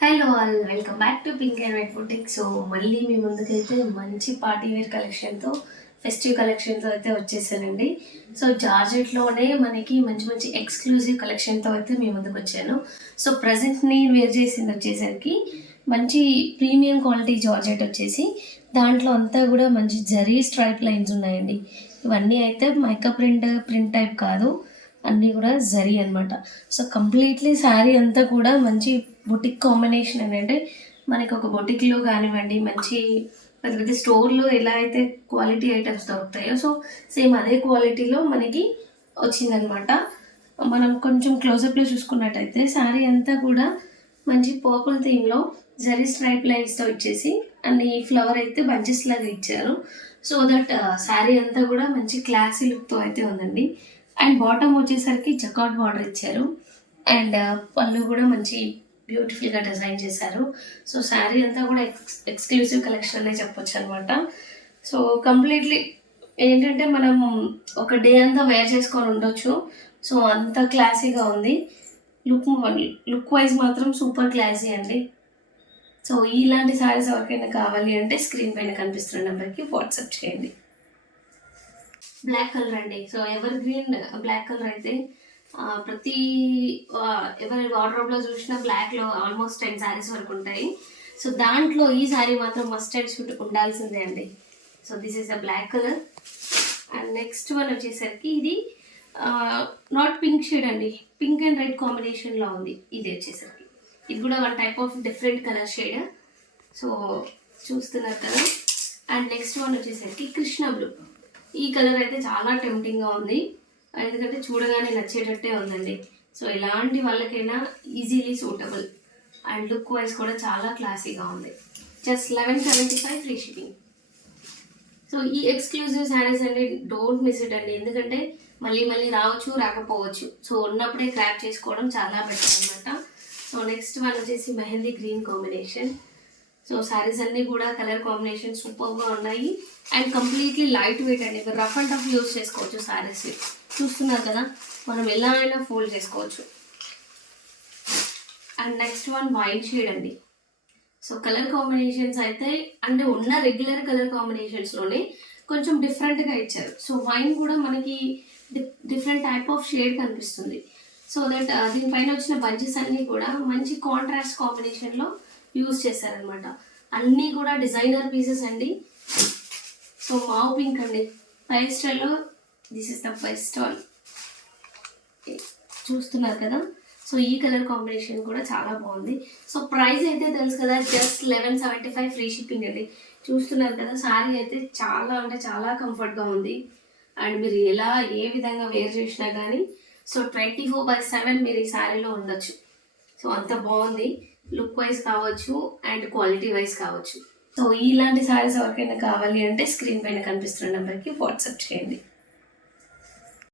Hello all, welcome back to pink and white boutique. So మళ్ళీ మీ ముందుకైతే మంచి party wear కలెక్షన్తో, festive కలెక్షన్తో అయితే వచ్చేసానండి. సో జార్జెట్లోనే మనకి మంచి మంచి ఎక్స్క్లూజివ్ కలెక్షన్తో అయితే మీ ముందుకు వచ్చాను. సో ప్రజెంట్ నేను వేర్ చేసింది వచ్చేసరికి మంచి ప్రీమియం క్వాలిటీ జార్జెట్ వచ్చేసి దాంట్లో అంతా కూడా మంచి జరీ స్ట్రైప్ లైన్స్ ఉన్నాయండి. ఇవన్నీ అయితే మైకా ప్రింట్ టైప్ కాదు, అన్నీ కూడా జరీ అనమాట. సో కంప్లీట్లీ శారీ అంతా కూడా మంచి బొటిక్ కాంబినేషన్ ఏంటంటే మనకి ఒక బొటిక్లో కానివ్వండి, మంచి పెద్ద పెద్ద స్టోర్లో ఎలా అయితే క్వాలిటీ ఐటమ్స్ దొరుకుతాయో సో సేమ్ అదే క్వాలిటీలో మనకి వచ్చిందనమాట. మనం కొంచెం క్లోజప్లో చూసుకున్నట్టయితే శారీ అంతా కూడా మంచి పర్పుల్ థీమ్లో జరీ స్ట్రైప్ లైన్స్తో ఇచ్చేసి అన్ని ఫ్లవర్ అయితే బంచెస్ లాగా ఇచ్చారు. సో దట్ శారీ అంతా కూడా మంచి క్లాసీ లుక్తో అయితే ఉందండి. అండ్ బాటమ్ వచ్చేసరికి చెక్అవుట్ బార్డర్ ఇచ్చారు. అండ్ పళ్ళు కూడా మంచి బ్యూటిఫుల్గా డిజైన్ చేశారు. సో శారీ అంతా కూడా ఎక్స్క్లూసివ్ కలెక్షన్ అనే చెప్పొచ్చు అనమాట. సో కంప్లీట్లీ ఏంటంటే మనం ఒక డే అంతా వేర్ చేసుకొని ఉండొచ్చు. సో అంత క్లాసీగా ఉంది. లుక్ వైజ్ మాత్రం సూపర్ క్లాసీ అండి. సో ఇలాంటి శారీస్ ఎవరికైనా కావాలి అంటే స్క్రీన్ పైన కనిపిస్తున్న నెంబర్కి వాట్సాప్ చేయండి. బ్లాక్ కలర్ అండి. So evergreen black colour అయితే ప్రతి ఎవరి వార్డ్రోబ్లో చూసినా బ్లాక్లో ఆల్మోస్ట్ 10 శారీస్ వరకు ఉంటాయి. సో దాంట్లో ఈ శారీ మాత్రం మస్ట్ అండ్ షుడ్ ఉండాల్సిందే అండి. So this is a black colour. And next one వచ్చేసరికి ఇది నాట్ పింక్ షేడ్ అండి, పింక్ అండ్ రెడ్ కాంబినేషన్లో ఉంది. ఇది వచ్చేసరికి ఇది కూడా one type of different colour shade. So చూస్తున్నారు కదా. అండ్ నెక్స్ట్ వన్ వచ్చేసరికి కృష్ణ బ్లూ. ఈ కలర్ అయితే చాలా టెంప్టింగ్గా ఉంది, ఎందుకంటే చూడగానే నచ్చేటట్టే ఉందండి. సో ఎలాంటి వాళ్ళకైనా easily suitable and look wise కూడా చాలా క్లాసీగా ఉంది. Just 1175 free shipping. సో ఈ ఎక్స్క్లూజివ్ శారీస్ అండి డోంట్ మిస్ ఇట్ అండి, ఎందుకంటే మళ్ళీ మళ్ళీ రావచ్చు రాకపోవచ్చు. సో ఉన్నప్పుడే క్రాప్ చేసుకోవడం చాలా బెటర్ అనమాట. సో నెక్స్ట్ వన్ వచ్చేసి mehndi green combination. So saris అన్నీ కూడా కలర్ కాంబినేషన్ సూపర్గా ఉన్నాయి అండ్ కంప్లీట్లీ లైట్ వెయిట్ అండి. మీరు రఫ్ అండ్ టఫ్ యూజ్ చేసుకోవచ్చు శారీస్. చూస్తున్నారు కదా, మనం ఎలా అయినా ఫోల్డ్ చేసుకోవచ్చు. And next one wine shade అండి. సో కలర్ కాంబినేషన్స్ అయితే అంటే ఉన్న రెగ్యులర్ కలర్ కాంబినేషన్స్లోనే కొంచెం డిఫరెంట్గా ఇచ్చారు. సో వైన్ కూడా మనకి డిఫరెంట్ టైప్ ఆఫ్ షేడ్ కనిపిస్తుంది. సో దట్ దీనిపైన వచ్చిన బంచెస్ అన్నీ కూడా మంచి కాంట్రాస్ట్ కాంబినేషన్లో యూజ్ చేశారనమాట. అన్నీ కూడా డిజైనర్ పీసెస్ అండి. సో మావ్ పింక్ అండి, పేస్టల్లో this is the best one. చూస్తున్నారు కదా. సో ఈ కలర్ కాంబినేషన్ కూడా చాలా బాగుంది. సో ప్రైస్ అయితే తెలుసు కదా, జస్ట్ 1175 ఫ్రీ షిప్పింగ్ అండి. చూస్తున్నారు కదా, శారీ అయితే చాలా అంటే చాలా కంఫర్ట్గా ఉంది. అండ్ మీరు ఎలా ఏ విధంగా వేర్ చేసినా కానీ సో 24/7 మీరు ఈ శారీలో ఉండొచ్చు. సో అంత బాగుంది, లుక్ వైజ్ కావచ్చు అండ్ క్వాలిటీ వైజ్ కావచ్చు. సో ఇలాంటి శారీస్ ఎవరికైనా కావాలి అంటే స్క్రీన్ పైన కనిపిస్తున్న నెంబర్కి వాట్సాప్ చేయండి.